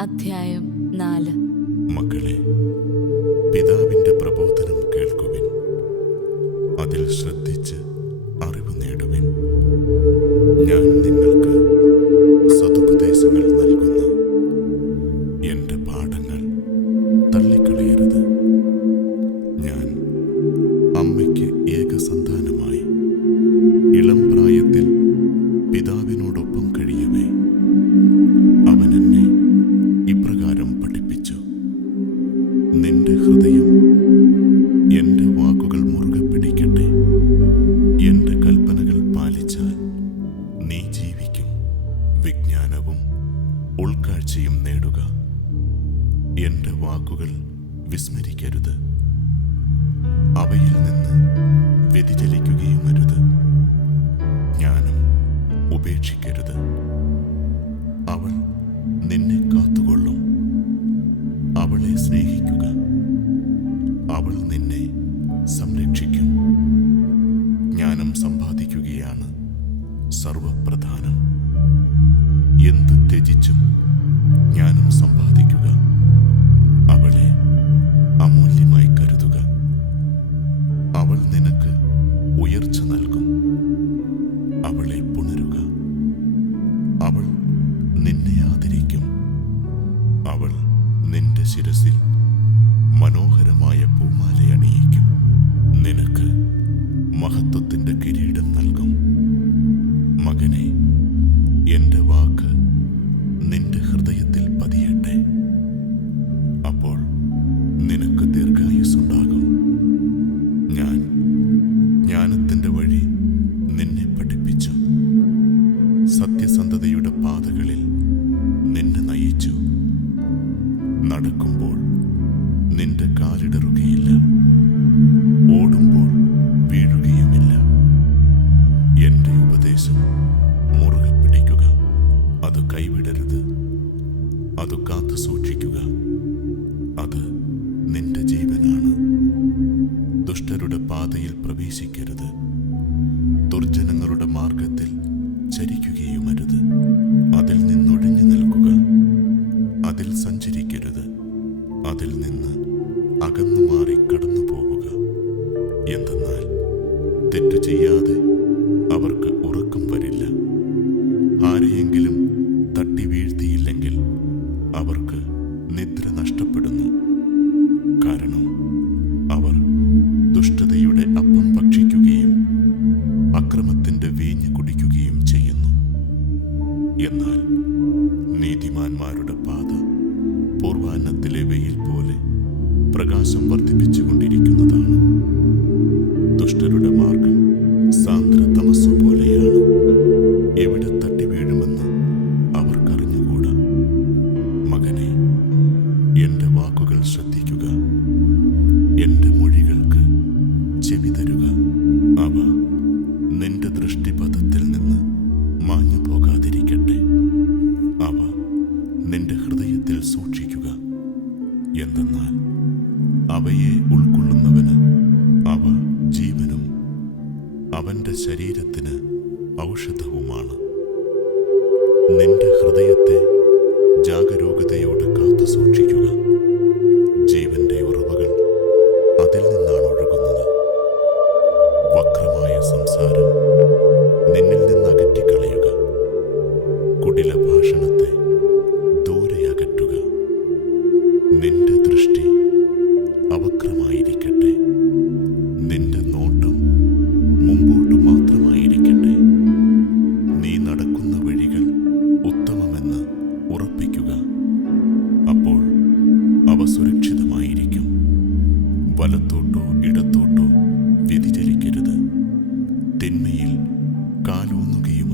അധ്യായം നാല്. മക്കളെ പിതാവിന്റെ പ്രബോധനം കേൾക്കുവിൻ. അതിൽ ശ്രദ്ധിച്ച് അറിവ് നേടുവിൻ. ഞാൻ നിങ്ങൾക്ക് നിന്റെ ഹൃദയം എന്റെ വാക്കുകൾ മുറുകെ പിടിക്കട്ടെ. എന്റെ കൽപ്പനകൾ പാലിച്ചാൽ നീ ജീവിക്കും. വിജ്ഞാനവും ഉൾക്കാഴ്ചയും നേടുക. എന്റെ വാക്കുകൾ വിസ്മരിക്കരുത്. അവയിൽ നിന്ന് വ്യതിചലിക്കുകയുമരുത് ജ്ഞാനം ഉപേക്ഷിക്കരുത്. സർവപ്രധാനം. എന്ത് ത്യജിച്ചും ജ്ഞാനം സമ്പാദിക്കുക. അവളെ അമൂല്യമായി കരുതുക. അവൾ നിനക്ക് ഉയർച്ച നൽകും. അവളെ പുണരുക. അവൾ നിന്നെ ആദരിക്കും. അവൾ നിന്റെ ശിരസിൽ മനോഹരമായ പൂമാല അണിയിക്കും നിനക്ക് മഹത്വത്തിന്റെ കിരീടം നൽകും. നിനക്ക് ദീർഘായുസ്സുണ്ടാകും. ഞാൻ ജ്ഞാനത്തിന്റെ വഴി നിന്നെ പഠിപ്പിച്ചു. സത്യസന്ധതയുടെ പാതകളിൽ നിന്നെ നയിച്ചു. നടക്കുമ്പോൾ നിന്റെ കാലിടറുകയില്ല. ഓടുമ്പോൾ വീഴുകയുമില്ല. എന്റെ ഉപദേശം മുറുകെ പിടിക്കുക. അത് കൈവിടരുത്. അത് കാത്തു സൂക്ഷിക്കുക. അത് നിന്റെ ജീവനാണ്. ദുഷ്ടരുടെ പാതയിൽ പ്രവേശിക്കരുത്. ദുർജനങ്ങളുടെ മാർഗത്തിൽ ചരിക്കുകയുമരുത്. അതിൽ നിന്നൊഴിഞ്ഞു നിൽക്കുക. അതിൽ സഞ്ചരിക്കരുത്. അതിൽ നിന്ന് അകന്നു മാറി കടന്നു പോവുക എന്തെന്നാൽ തെറ്റ് ചെയ്യാതെ എന്നാൽ നീതിമാന്മാരുടെ പാത പൂർവാന്നത്തിലെ വെയിൽ പോലെ പ്രകാശം വർദ്ധിപ്പിച്ചുകൊണ്ടിരിക്കുന്നതാണ്. ദുഷ്ടരുടെ മാർഗം അവന്റെ ശരീരത്തിന് ഔഷധവുമാണ്. നിന്റെ ഹൃദയത്തെ ജാഗരൂകതയോടെ കാത്തു സൂക്ഷിക്കുക. ജീവന്റെ ഉറവകൾ അതിൽ നിന്നാണ് ഒഴുകുന്നത്. വക്രമായ സംസാരം നിന്നിൽ നിന്ന് അകറ്റിക്കളയുക. കുടില ഭാഷണത്തെ ദൂരെ അകറ്റുക. നിന്റെ ദൃഷ്ടി വലത്തോട്ടോ ഇടത്തോട്ടോ വ്യതിചലിക്കരുത്. തിന്മയിൽ കാലൂന്നുകയുമരുത്